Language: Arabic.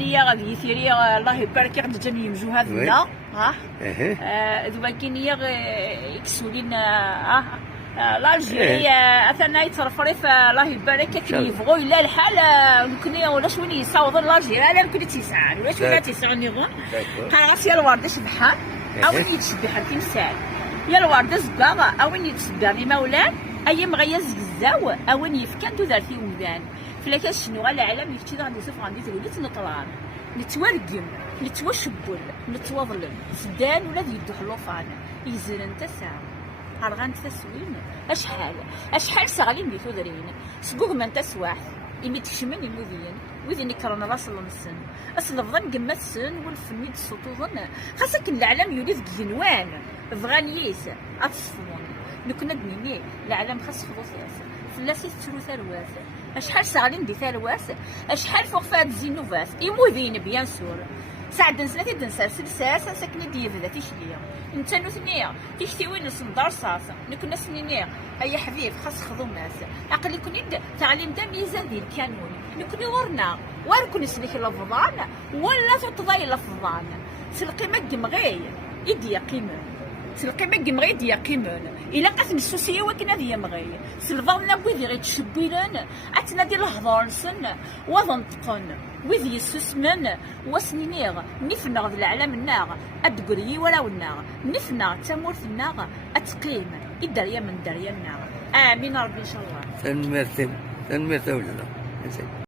كينيا غادي يثيري الله يبارك غادي جاني يمجو هذا ها ذوما كينيا يكسولين الجيريا اثنا يترفرف الله يبارك كيبغوا الا الحال ممكن ولا شوين يصاوضوا الجيريا لا ممكن تيسعان ولا شوين تيسعون يغون قال غاسي الورده شبحان او يتشبح التمثال يا الورده زكا او يتشبع مولان اي مغيز كزاو او يفكان تدارتي ومدان فلاكا شنو غا العالم يفتي غادي يوسف غادي تقول نطلع نتورقم نتوشبل نتوظلم سدان ولا يدو حلوفان يزرن تساع هرغان تسوين اشحال ساغلين دي ثودرين سقوق من تسواح يمي تشمن المذين وذين كرنا راس النسن اصل الظن قمة السن والفنيد الصوتو ظن خاصك العالم يريد جنوان فغانييس اتصفون نكون دنيني العالم خاص خصوصيات فلاسي تسرو ثروات اشحال ساغلين دي ثروات اشحال فوق فهاد الزينوفات يموذين بيان سور سعد نسلاتي دنساس ساسا ساكني ديال ذا تيشليا انت نوثنيا تيشتيوين نصدر صاصا نكون سنينيا اي حبيب خاص خذو ناس عقل يكون تعليم دا ميزان ديال الكانون نكون ورنا واركون سلك لفظان ولا تطضاي لفظان سلقي ما قمغي يدي قيمه سلقي ما قمغي يدي قيمه الا قاسم السوسيه وكنا ذي مغي سلفرنا بوذي غيتشبيلان عتنا ديال الهضور سن وظنطقن وذي يسسمن وسنينيغ نفنا ذي العالم الناغ ادقري ولا والناغ نفنا تمورث الناغ اتقيم الدريا من دريا الناغ امين ربي ان شاء الله تنمير ولا